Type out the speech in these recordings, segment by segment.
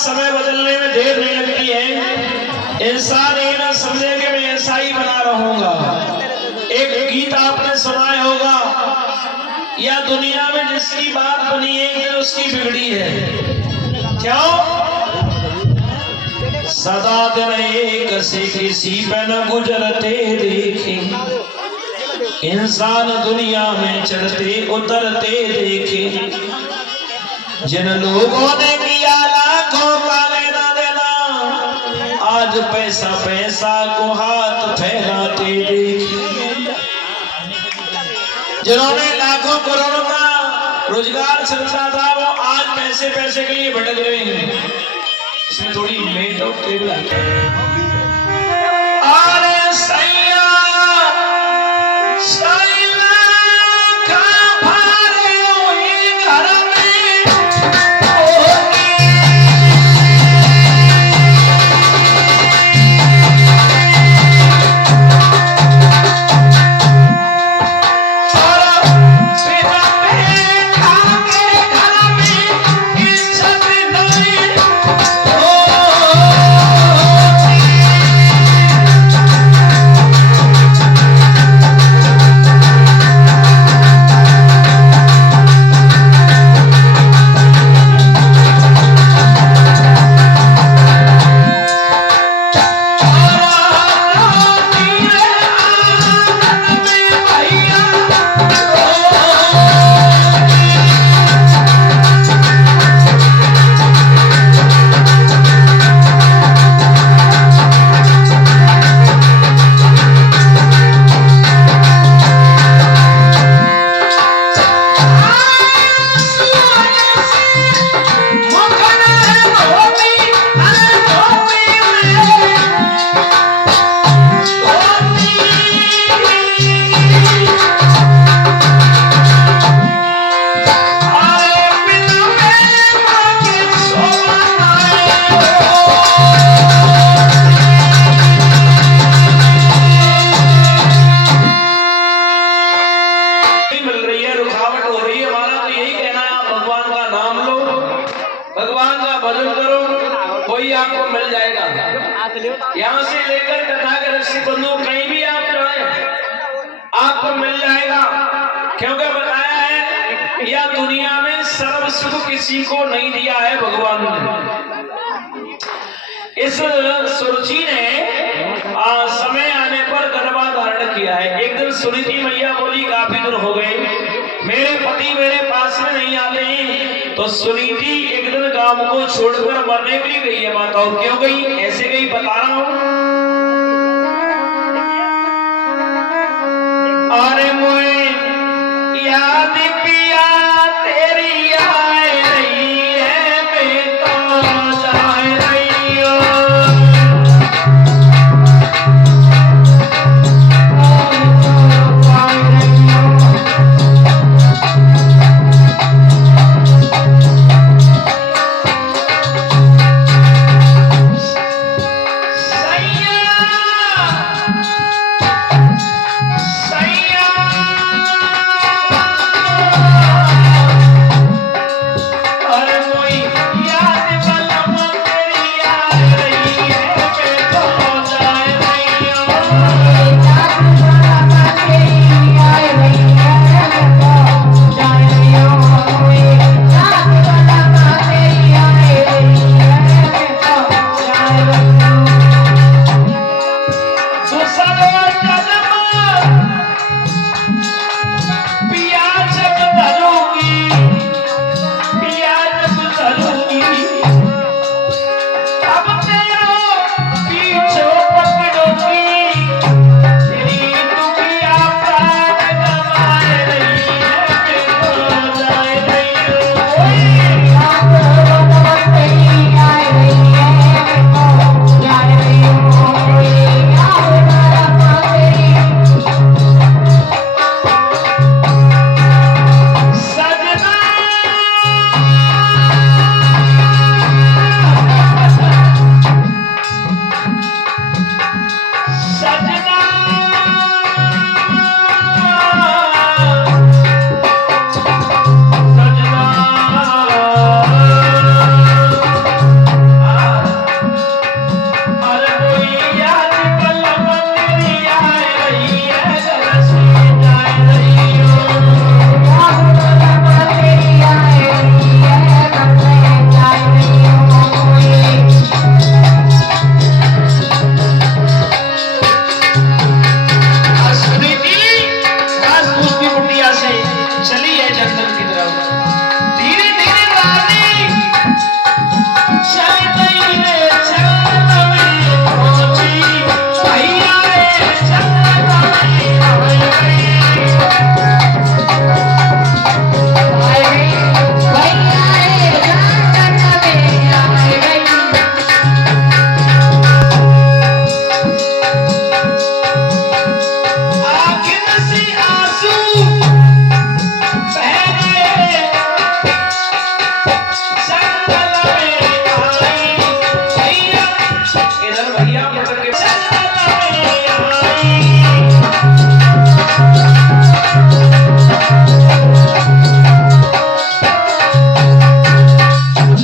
समय बदलने में देर नहीं लगती है। इंसान ये ना समझे कि मैं ऐसा ही बना रहूंगा। एक गीत आपने सुना होगा, या दुनिया में जिसकी बात बनी है कि उसकी बिगड़ी है। क्यों? सदा दिन एक से किसी पे न गुजरते देखे, इंसान दुनिया में चढ़ते उतरते देखे। जिन लोगों ने किया लाखों का लेना देना, आज पैसा पैसा को हाथ फैलाते देखे। जिन्होंने लाखों करोड़ों का रोजगार चलता था, वो आज पैसे पैसे के लिए भटक रहे हैं। इसमें थोड़ी लेट और टेबल अरे सैया सैया का भारे हुई घर में यहाँ से लेकर तथागत रस्सी बंदूक कहीं भी आप जाए आपको मिल जाएगा। क्योंकि बताया है यह दुनिया में सर्व सुख किसी को नहीं दिया है भगवान ने। इस सुरुचि ने समय आने पर गर्भाधारण किया है। एक दिन सुनीति मैया बोली काफी दूर हो गए, मेरे पति मेरे पास में नहीं आते हैं। तो सुनीति एक दिन गांव को छोड़कर मरने के लिए गई है। माताओं क्यों गई? ऐसे गई बता रहा हूं। अरे मोए याद पिया तेरी आए रही है, मैं तो जाए रही सैया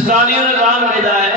दानियों ने दान भेजा है।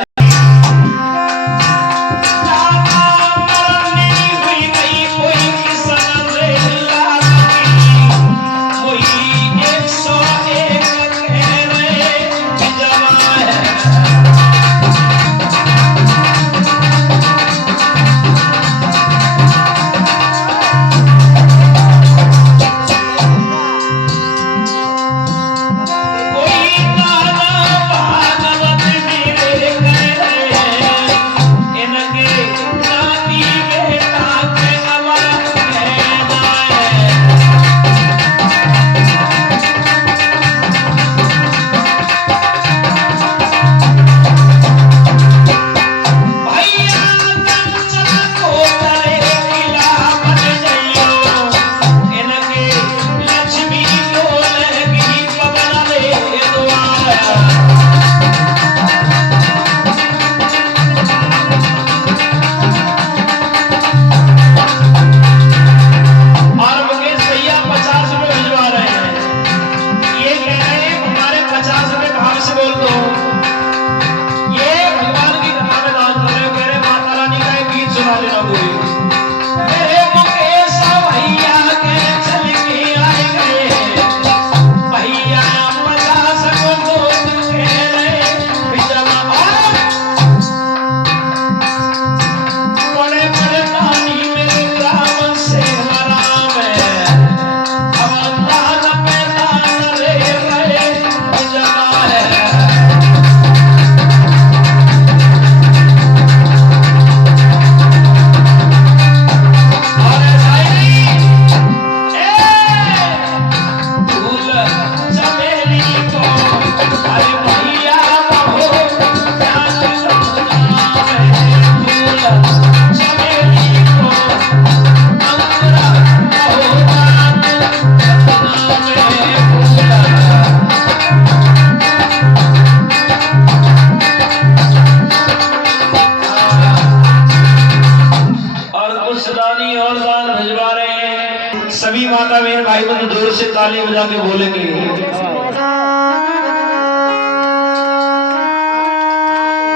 सभी माता बहन भाई बंधु जोर से ताली बजा के बोलेंगे।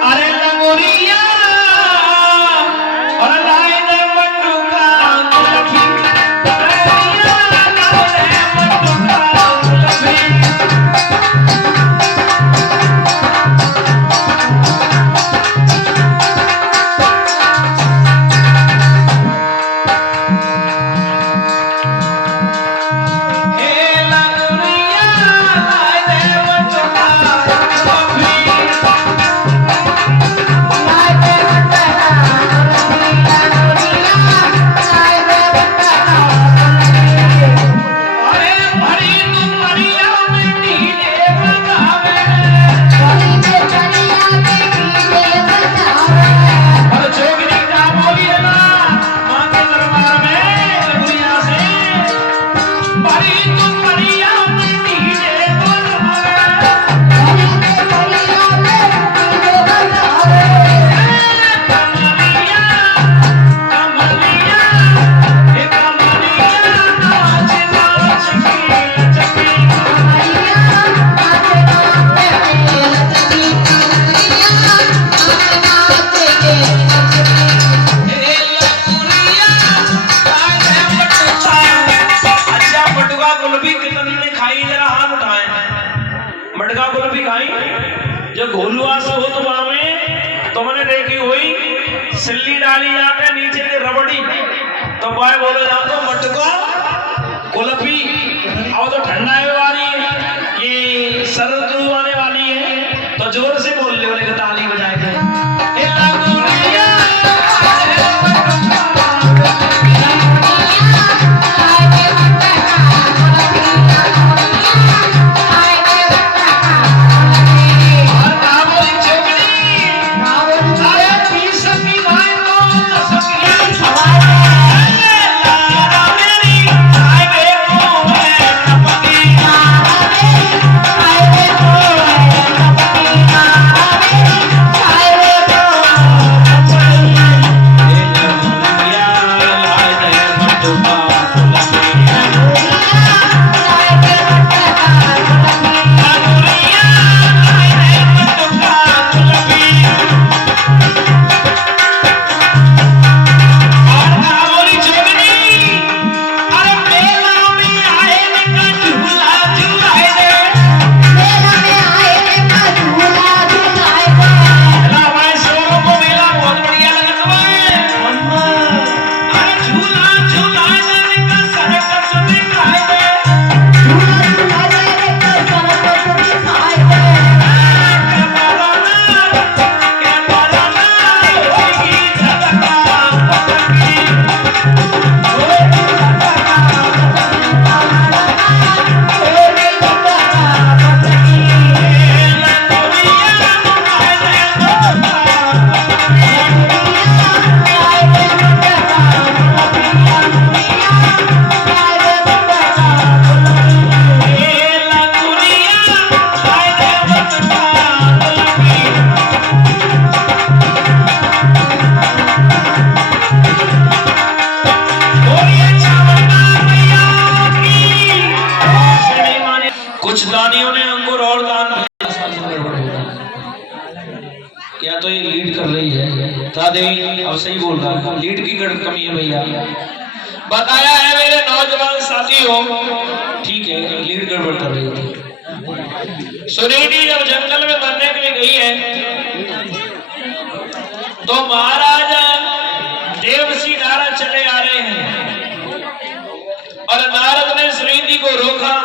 अरे लगोरिया और लाए दे मंडुका कुलफी, लगोरिया लाए दे मंडुका कुलफी। मटका कुल्फी खाई जो घोलुआ से हो तो वहां में तुमने देखी हुई सिल्ली डाली यहाँ पे नीचे से रबड़ी तो बाय बोलो जाओ तो मटका कुल्फी और तो ठंडा है वाली ये शरद ऋतु आने वाली है तो जोर से बोल ले बोले ताली बजाए थे। Bye. या तो ये लीड कर रही है देवी, अब सही बोल रहा है, लीड की कमी है भैया। बताया है मेरे नौजवान साथियों, ठीक है लीड गड़बड़ कर रही थी। सुनीति जब जंगल में मरने के लिए गई है तो महाराज देवर्षि नारद चले आ रहे हैं और नारद ने सुनीति को रोका।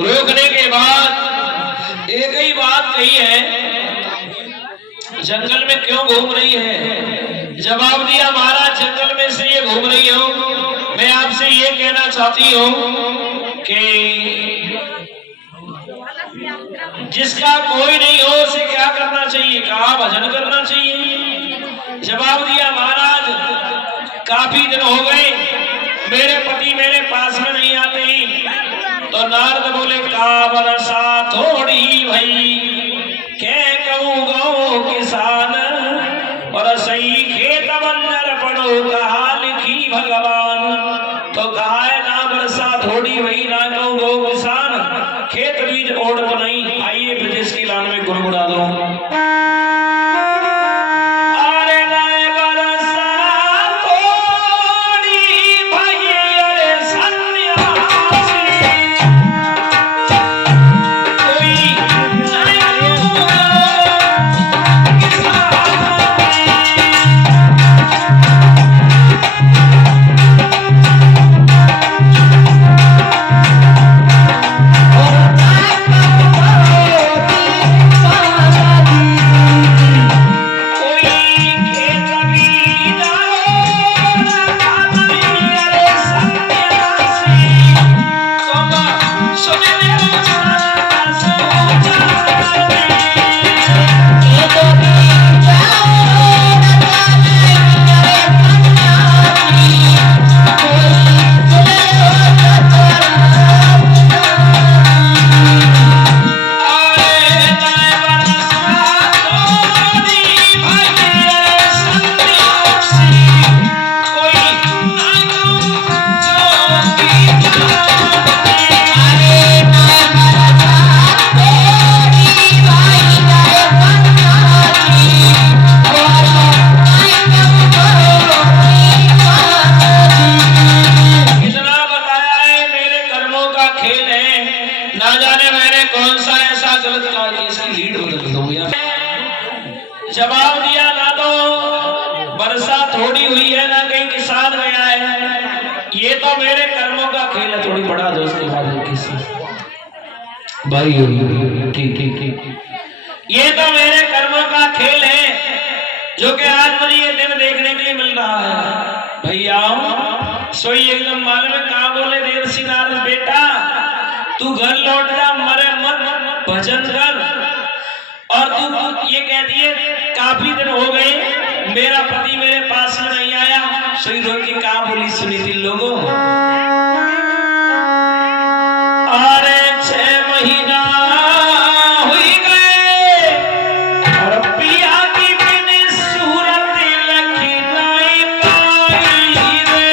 रोकने के बाद एक ही बात कही है, जंगल में क्यों घूम रही है? जवाब दिया महाराज जंगल में से ये घूम रही हो, मैं आपसे ये कहना चाहती हूँ कि जिसका कोई नहीं हो उसे क्या करना चाहिए? कहा भजन करना चाहिए। जवाब दिया महाराज काफी दिन हो गए मेरे पति मेरे पास में नहीं आते। तो नारद बोले का बरसा थोड़ी भाई के कहूँ गौ किसान और सही खेत बंजर पड़ो कहा लिखी भगवान। तो कहा है ना बरसा थोड़ी भाई ना कहूँ गौ किसान, खेत बीज ओढ़ तो नहीं। आइए ब्रजेश की लान में गुनगुना दो। जवाब दिया ना तो वर्षा थोड़ी हुई है ना कहीं किसान गया है, ये तो मेरे कर्मों का खेल है। थोड़ी बढ़ा दो उसके बाद किसी भाई, ठीक ठीक ठीक, ये तो मेरे कर्मों का खेल है जो कि आज मुझे ये दिन देखने के लिए मिल रहा है। भैया सोई एकदम मालूम है कहा बोले देवर्षि नारद बेटा तू घर लौट जा, मरे मत, भजन कर। और तू ये कहती है काफी दिन हो गए मेरा पति मेरे पास में नहीं आया। सोई रोग की कहा बोली सुनी थी लोगों, अरे 6 महीना हुई गए और पिया की बिन सूरत लखी नहीं पाई रे।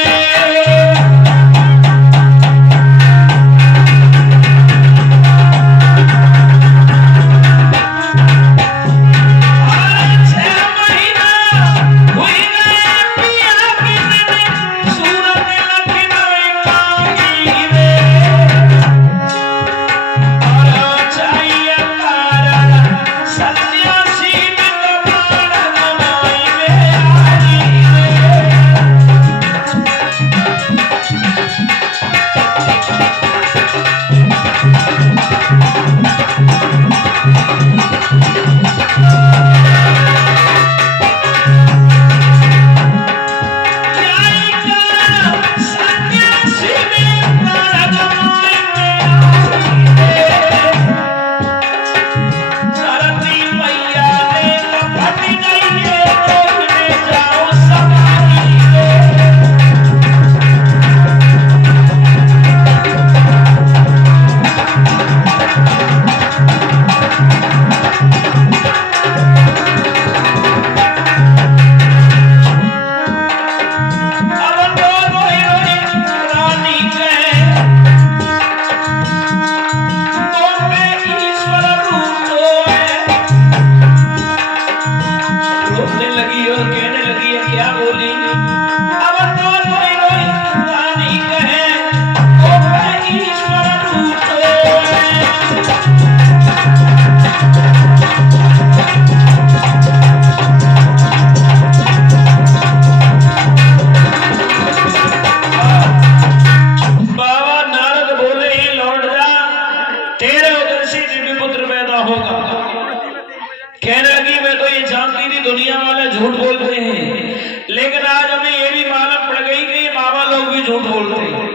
दुनिया वाले झूठ बोलते हैं, लेकिन आज हमें ये भी मालूम पड़ गई कि बाबा लोग भी झूठ बोलते हैं।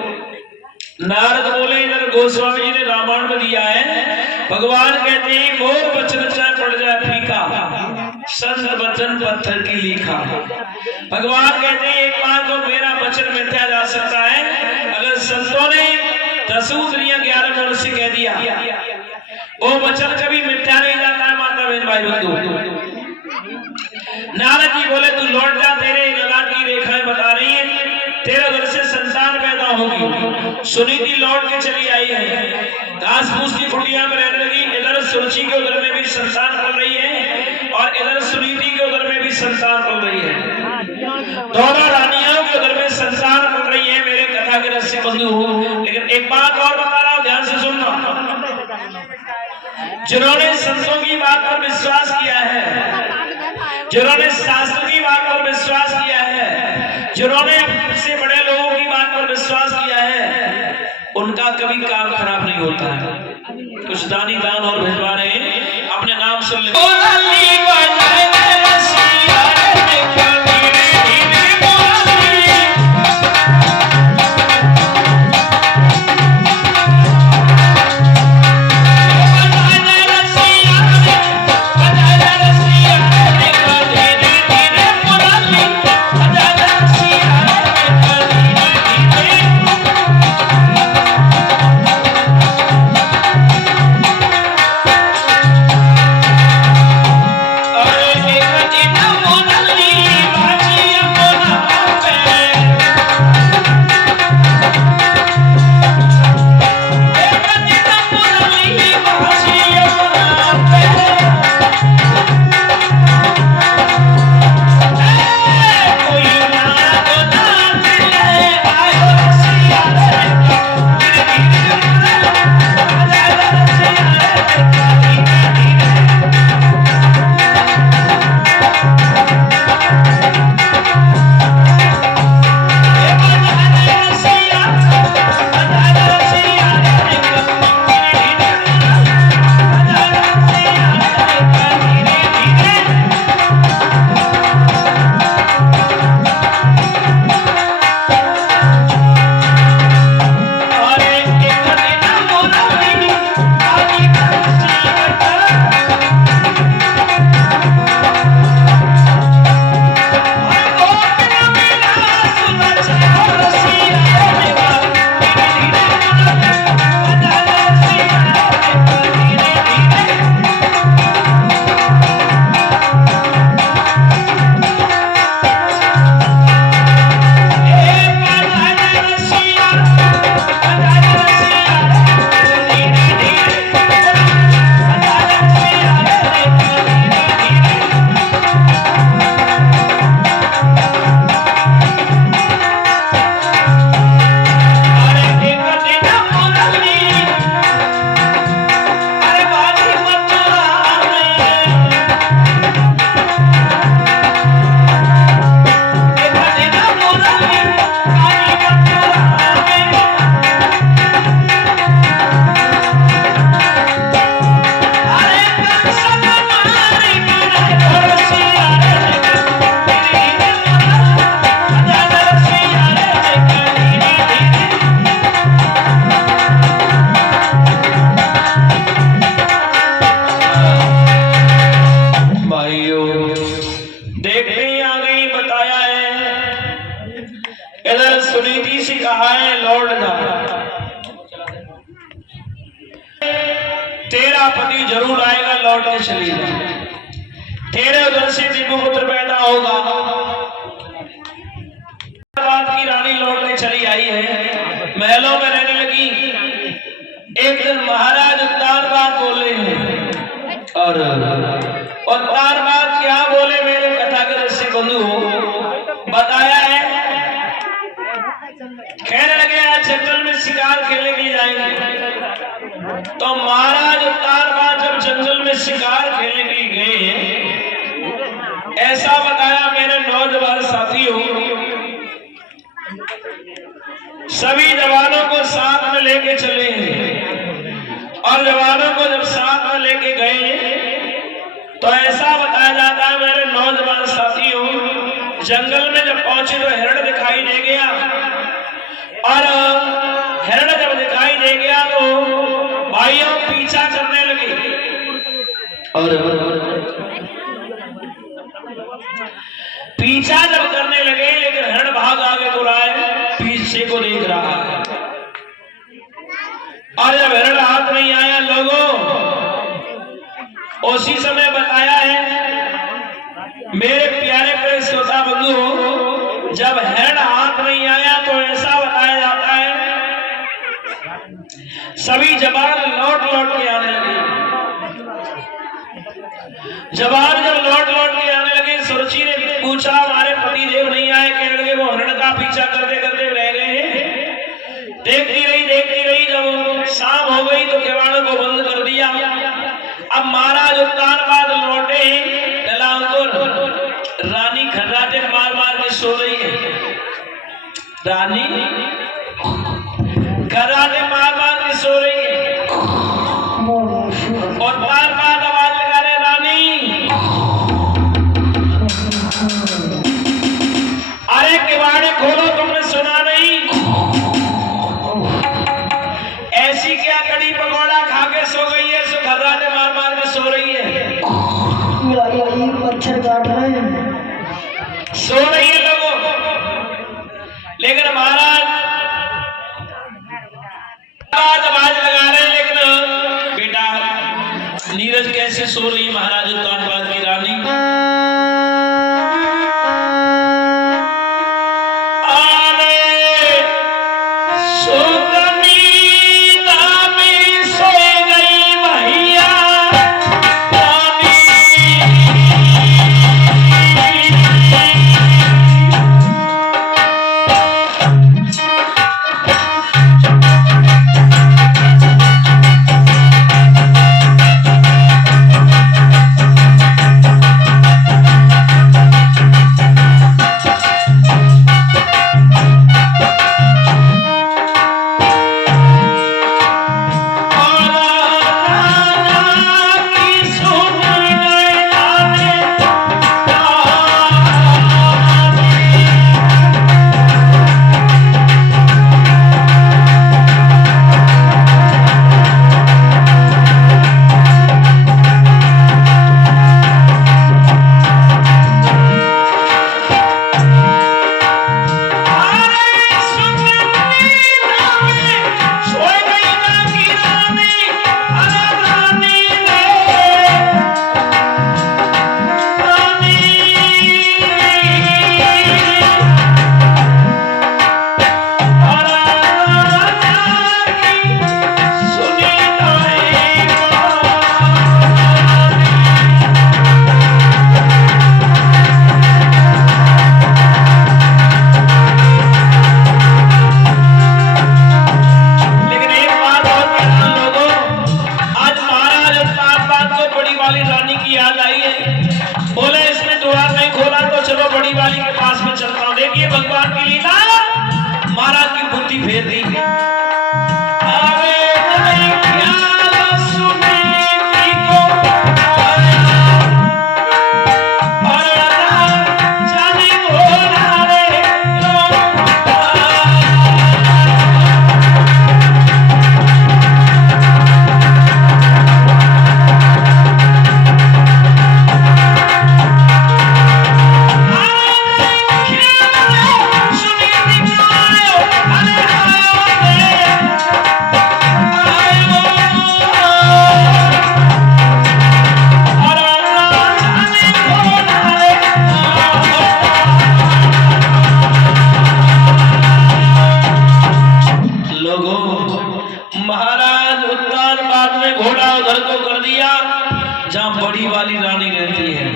नारद बोले, इधर गोस्वामी जी ने रामायण में दिया है, भगवान कहते हैं मोर वचन चाहे पड़ जाए फीका, संत वचन पत्थर की लिखा। भगवान कहते हैं एक बात को मेरा वचन मिथ्या जा सकता है, अगर संतों ने 10 इंद्रियां 11 मन से कह दिया, वो वचन कभी मिथ्या नहीं जाता है। माता बहन भाई बंधु, नारद जी बोले तू लौट जा, तेरे ललाट की रेखाएं बता रही है तेरे उधर से संतान पैदा होगी। सुनीति लौट के चली आई है, घास फूस की कुटिया में रहने लगी। इधर सुरुचि के उधर में भी संतान पल रही है और इधर सुनीति के उधर में भी संतान पल रही है। दोनों रानियों के उधर में संतान पल रही है मेरे कथा के रस से बंधु हूँ। लेकिन एक बात और बता रहा हूँ, ध्यान से सुनना। जिन्होंने संतों की बात पर विश्वास किया है, जिन्होंने शास्त्र की बात पर विश्वास किया है, जिन्होंने से बड़े लोगों की बात पर विश्वास किया है, उनका कभी काम खराब नहीं होता है। कुछ दानी दान और भिजवा रहे हैं, अपने नाम सुन ले। तेरा पति जरूर आएगा, लौट के चली जा। तेरे उधर से दिव्य पुत्र पैदा होगा। बात की रानी लौट के चली आई है, महलों में रहने लगी। एक दिन महाराज उत्तार बात बोले हैं, और उत्तार बात क्या बोले मेरे कथा के रस्सी बंधु बताया है। कहने लगे आज जंगल में शिकार खेलने के लिए जाएंगे। तो महाराज उत्तार बात जब जंगल में शिकार खेलने के लिए गए, ऐसा बताया मेरे नौजवान साथियों, सभी जवानों को साथ में लेके चले हैं। और जवानों को जब साथ में लेके गए तो ऐसा बताया जाता है मेरे नौजवान जंगल में जब पहुंचे तो हिरण दिखाई दे गया, और हिरण जब दिखाई दे गया तो भाइयों पीछा करने लगे। और पीछा जब करने लगे, लेकिन हिरण भाग आगे को रहा है, पीछे को देख रहा है। और जब हिरण हाथ नहीं आया लोगों, उसी समय बताया है मेरे प्यारे प्यारे श्रोता बंधु, जब हिरण हाथ नहीं आया तो ऐसा बताया जाता है सभी जवान लौट लौट के आने लगे। जवान जब लौट लौट के आने लगे, सुरुचि ने पूछा हमारे पति देव नहीं आए, कहने लगे वो हिरण का पीछा करते करते रह गए हैं। देखती रही, जब शाम हो गई तो किवाड़ों को बंद कर दिया। अब महाराज उत्तानपाद लौटे, रानी खर्राटे मार मार के सो रही है। रानी खर्राटे मार मार के सो रही है, और बार बार आवाज लगा रहे रानी, अरे किवाड़े खोलो, तुमने सुना नहीं? ऐसी क्या कड़ी पकौड़ा खा के सो गई है, सो खर्राटे मार मार के सो रही है। मच्छर काट रहे हैं, सो रही है लोगों। लेकिन महाराज आवाज लगा रहे हैं, लेकिन बेटा नीरज कैसे सो रही है महाराज उत्तानपाद की रानी? भगवान की लीला महाराज की बुद्धि फेर दी। महाराज उत्तानपाद में घोड़ा उधर को कर दिया जहां बड़ी वाली रानी रहती है,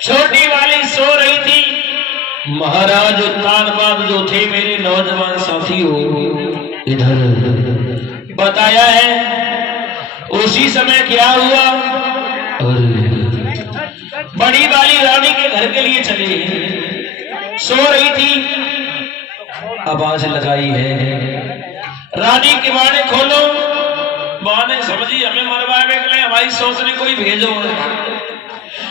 छोटी वाली सो रही थी। महाराज उत्तानपाद जो थे मेरे नौजवान साथियों इधर बताया है उसी समय क्या हुआ, बड़ी वाली रानी के घर के लिए चले, सो रही थी, आवाज लगाई है रानी किवाड़े खोलो। माने समझी हमें मरवाने के लिए हमारी सोच ने कोई भेजो,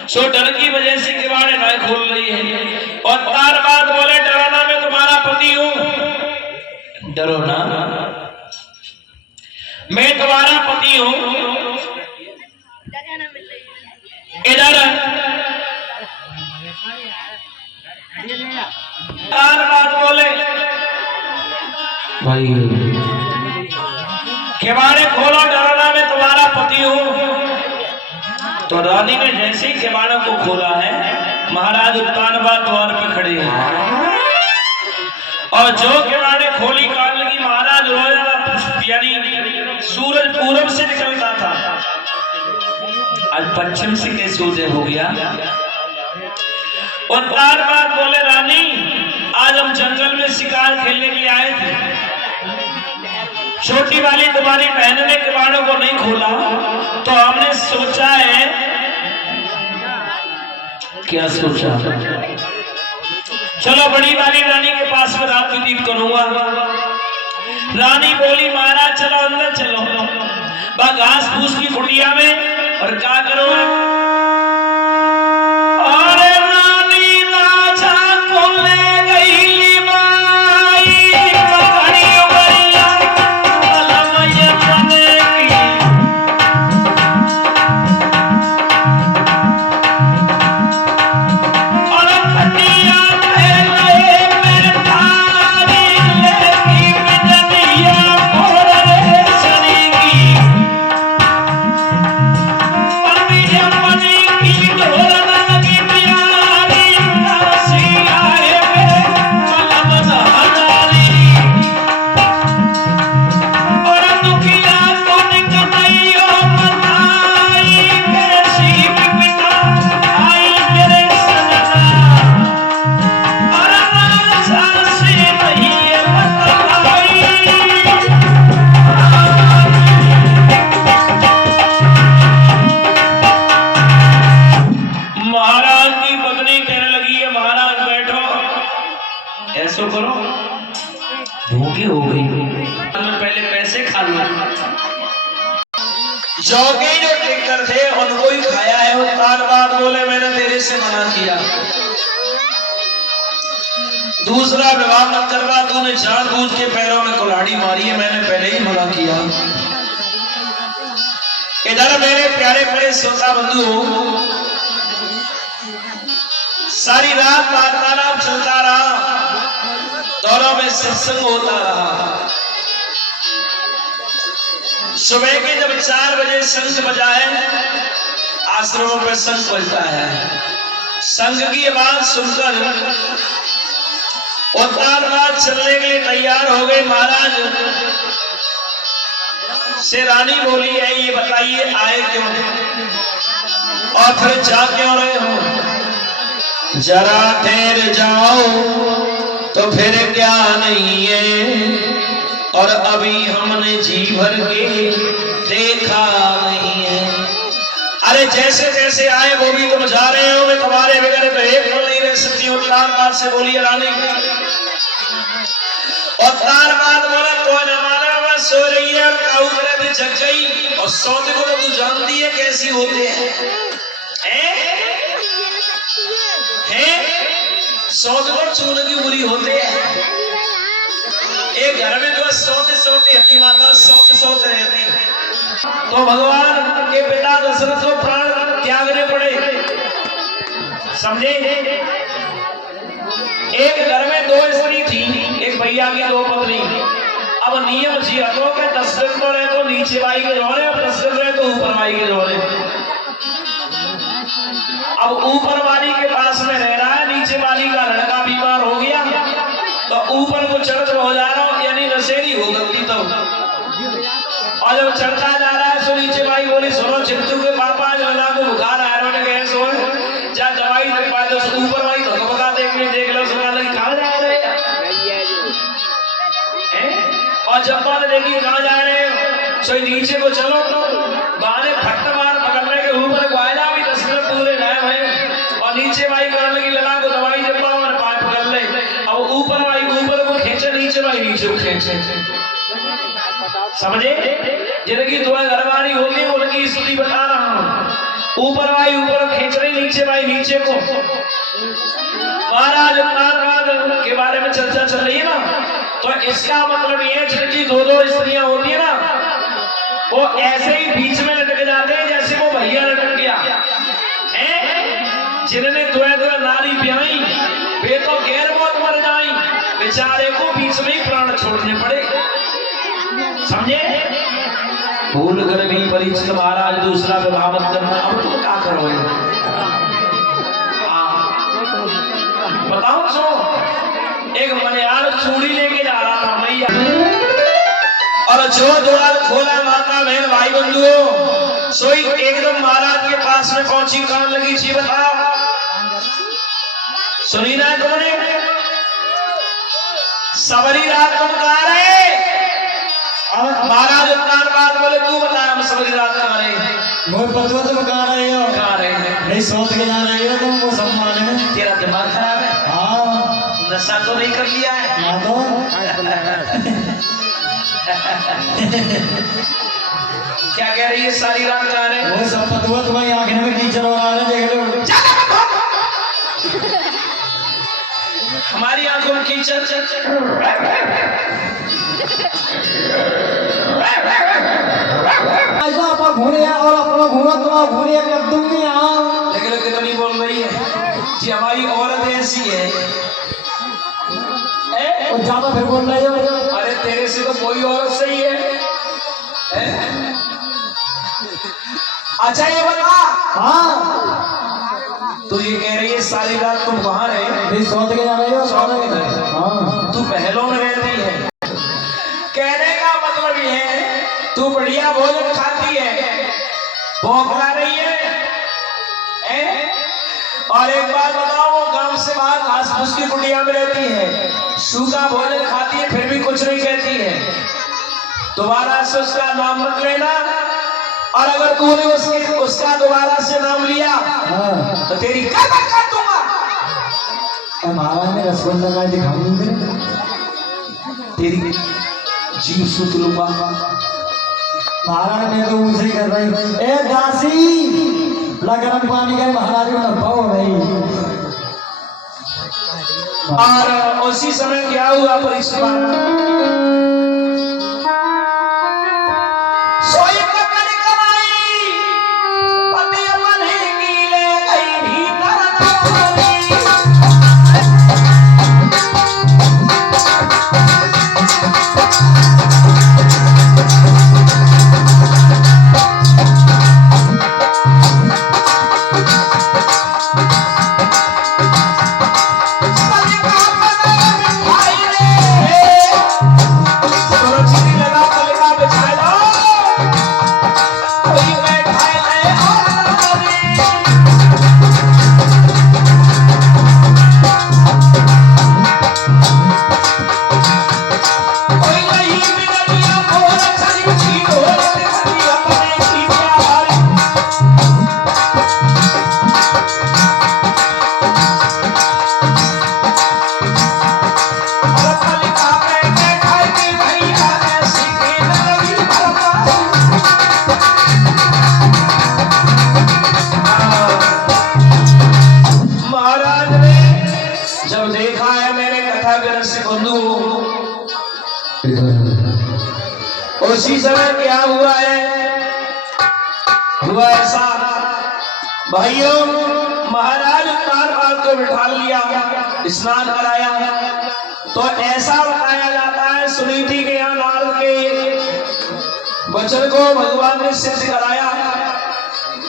सो डर की वजह से किवाड़े ना खोल रही है और तार बात बोले डरो ना मैं तुम्हारा पति हूं, डरो ना मैं तुम्हारा पति हूं। इधर तार बात बोले भाई केवाड़े खोलो, डरो ना मैं तुम्हारा पति हूं। तो रानी ने जैसे ही केवाड़ों को खोला है, महाराज उत्तानपाद द्वार पे खड़े हैं और जो केवाड़े खोली कान लगी, महाराज रोज यानी सूरज पूरब से निकलता था, आज पश्चिम से कैसे उदय हो गया। और उत्तानपाद बोले रानी आज हम जंगल में शिकार खेलने के लिए आए थे, छोटी वाली तुम्हारी बहन ने केवाड़ों को नहीं खोला तो हमने सोचा है। क्या सोचा? चलो बड़ी वाली रानी के पास में रात व्यतीत करूंगा। रानी बोली महाराज चलो अंदर चलो, घास फूस की कुटिया में और क्या करो। अरे रानी राजा को ले गई भूखी हो गई, पहले पैसे खा लो। जोगी जो टिकर थे उनको ही खाया है। उत्तानपाद बोले मैंने तेरे से मना किया, दूसरा विवाह मत करवा, तूने जानबूझ के पैरों में कुल्हाड़ी मारी है, मैंने पहले ही मना किया। इधर मेरे प्यारे प्यारे श्रोता बंधु सारी रात वार्तालाप चलता रहा, दोनों में सत्संग होता रहा। सुबह के जब 4 बजे शंख बजाए, आश्रमों पे शंख बजता है, शंख की आवाज सुनकर उत्तानपाद चलने के लिए तैयार हो गए। महाराज से रानी बोली है ये बताइए आए क्यों और फिर जा क्यों रहे हो? जरा ठहर जाओ तो फिर क्या नहीं है, और अभी हमने जी भर के देखा नहीं है। अरे जैसे जैसे आए वो भी तुम जा रहे हो, मैं तुम्हारे बगैर तो एक पल नहीं रह सकती हूँ। उत्तानपाद से बोलिए रानी। उत्तानपाद बोला तो हमारा बस सो रही है और काऊ करे जग गई, और सोते को तो तू जानती है कैसी होते हैं। सौदगर चूरगी बुरी होते हैं। एक घर में जो सोते सोते हती माता सोते सोते रहती है, तो भगवान के पिता दशरथ को प्राण त्यागने पड़े, समझे। एक घर में 2 स्त्री थी, एक भैया की 2 पत्नी। अब नियम जियातों के दशरथ तो रहे तो नीचे वाई के जोड़े, और दशरथ रहे तो ऊपर वाई के जोड़े। अब ऊपर वाली के पास में रह रहा है, नीचे वाली का लड़का बीमार हो गया, तो ऊपर को चढ़ हो जा रहा हो, यानी नशेरी हो गई। तो और जब चढ़ता जा रहा है तो नीचे भाई बोली सुनो चिंटू के पापा जो है को बुखार आया, उन्होंने कहे सो जा दवाई दे पाए। तो ऊपर भाई धक्का देखने देख लो, सुना लगी कहाँ जा रहे हैं, और जब बात देखी कहाँ जा रहे हो, सो नीचे को चलो, बहाने फट मार पकड़ने के ऊपर को आया भी 10 मिनट पूरे नए भाई, और नीचे भाई करने लगी लगा को दवाई दे पाओ और पाए पकड़ ले, और ऊपर भाई ऊपर को खींचे, नीचे भाई नीचे को खींचे, समझे। जिनकी दुआ घरवाली होगी उनकी स्तुति बता रहा हूँ। ऊपर भाई ऊपर खींच रही, नीचे भाई नीचे को, महाराज उत्तानपाद के बारे में चर्चा चल रही है ना, तो इसका मतलब ये जिनकी दो दो स्त्रियां होती है ना, वो ऐसे ही बीच में लटक जाते हैं जैसे वो भैया लटक गया है। जिन्होंने द्वै नारी ब्याई वे तो गैर मौत मर जाई, बेचारे को बीच में ही प्राण छोड़ने पड़े, समझे। भूल कर भी परीक्षित महाराज दूसरा विवाह मत करना। अब तुम क्या करो, बताओ। सो एक मनियार चूड़ी लेके जा रहा था मैया, और जो द्वार खोला माता बहन भाई बंधुओं, सोई एकदम महाराज के पास में पहुंची, कान लगी जी बताओ सुनी ना तुमने, सबरी रात तुम कहा रहे। महाराज उत्तानपाद बोले तू बता हम सबरी रात कहाँ रहे। मोर पतवा तुम कहाँ रहे हो? कहाँ रहे? नहीं सोच के जा रहे हो तुम वो सम्मान में। तेरा दिमाग खराब है? हाँ। नशा तो नहीं कर लिया है? ना तो। क्या कह रही है सारी रात कहाँ रहे? वो सब पतवा तुम्हारी आंखें में कीचड़ हो रहा है, देख लो। हमारी आंखों में कीचड़ ऐसा अपना घूरे और अपना घूरा तुम्हारा घूरे कर दूंगी। हाँ लेकिन कितनी बोल रही है जी, हमारी औरत ऐसी है। और ज्यादा फिर बोल रही हो। अरे तेरे से तो कोई औरत सही है। अच्छा ये बता, हाँ तो ये कह रही है सारी रात तुम कहाँ रहे? सोच के जा रहे हो। सोच के जा रहे हो। हाँ तू पहलों में रहती है। कहने का मतलब ये है तू बढ़िया भोजन खाती है, भौंकला रही है? और एक बात बताओ, वो गांव से बाहर घास फूस की कुटिया में रहती है, सूखा भोजन खाती है, फिर भी कुछ नहीं कहती है। दोबारा से उसका नाम मत लेना, और अगर तूने उसका दोबारा से नाम लिया हाँ। तो तेरी गर्दन काट दूंगा। महाराज ने रसगुल्ला का दिखाऊंगी, तेरी जीव सूत लूंगा। महाराज ने तो उसे कर रही। ए दासी गरम पानी का महाराज को नब्बा हो गई। और उसी समय क्या हुआ परिश्रम, सोई पकड़ कर आई, पति अपन ही ले गई भीतर उसी समय क्या हुआ है, हुआ ऐसा भाइयों, महाराज उत्तानपाद को बिठा लिया, स्नान कराया, तो ऐसा बताया जाता है सुनीति के यहाँ नारद के वचन को भगवान ने सिद्ध कराया।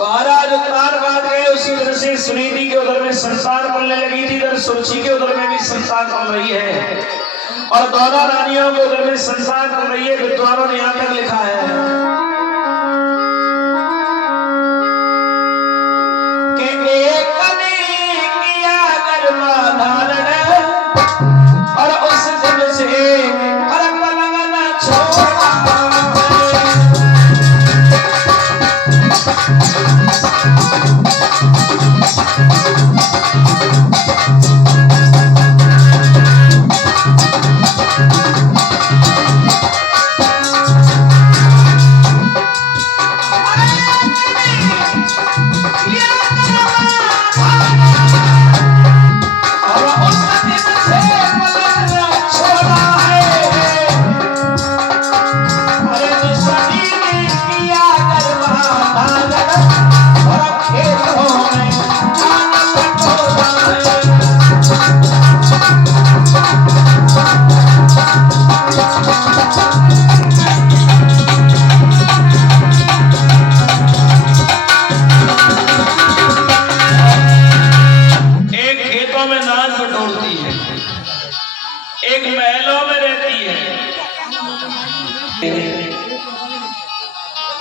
महाराज उत्तानपाद गए, उसी तरह से सुनीति के उदर में संतान पलने लगी थी, इधर सुरुचि के उदर में भी संतान पल रही है, और दोनों रानियों के उदर में संतान पल रही है। विद्वानों ने यहाँ तक लिखा है कि एक ने किया गर्भाधारण, और उस दिन से पलंग न छोड़ा।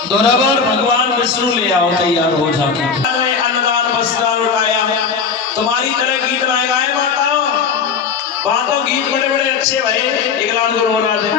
दोराबर भगवान विष्णु ले आओ, तैयार हो जाके अन्नदान वस्त्रान उठाया। तुम्हारी तरह गीत ना गाए माताओं, बातों गीत बड़े बड़े अच्छे भाई, एक लाइन को बना दे।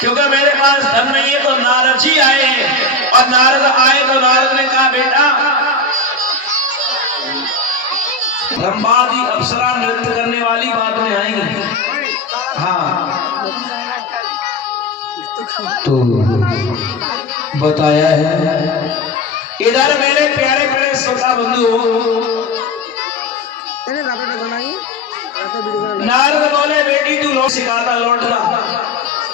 क्योंकि मेरे पास धन नहीं है, तो नारद जी आए, और नारद आए तो नारद ने कहा बेटा ब्रह्मादि अप्सरा नृत्य करने वाली बात में आएंगी। हाँ तो बताया है। इधर मेरे प्यारे प्यारे श्रोता बंधु, नारद बोले बेटी तू लोग सिखाता लौट रहा,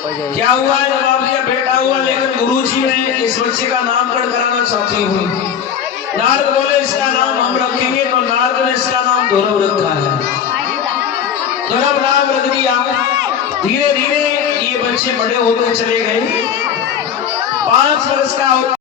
क्या हुआ है? जवाब दिया बेटा हुआ, लेकिन गुरुजी ने इस बच्चे का नामकरण कराना चाहती हूँ। नारद बोले इसका नाम हम रखेंगे, तो नारद ने इसका नाम धुरव रखा है। धुरव नाम रख दिया। धीरे धीरे ये बच्चे बड़े होते चले गए। 5 वर्ष का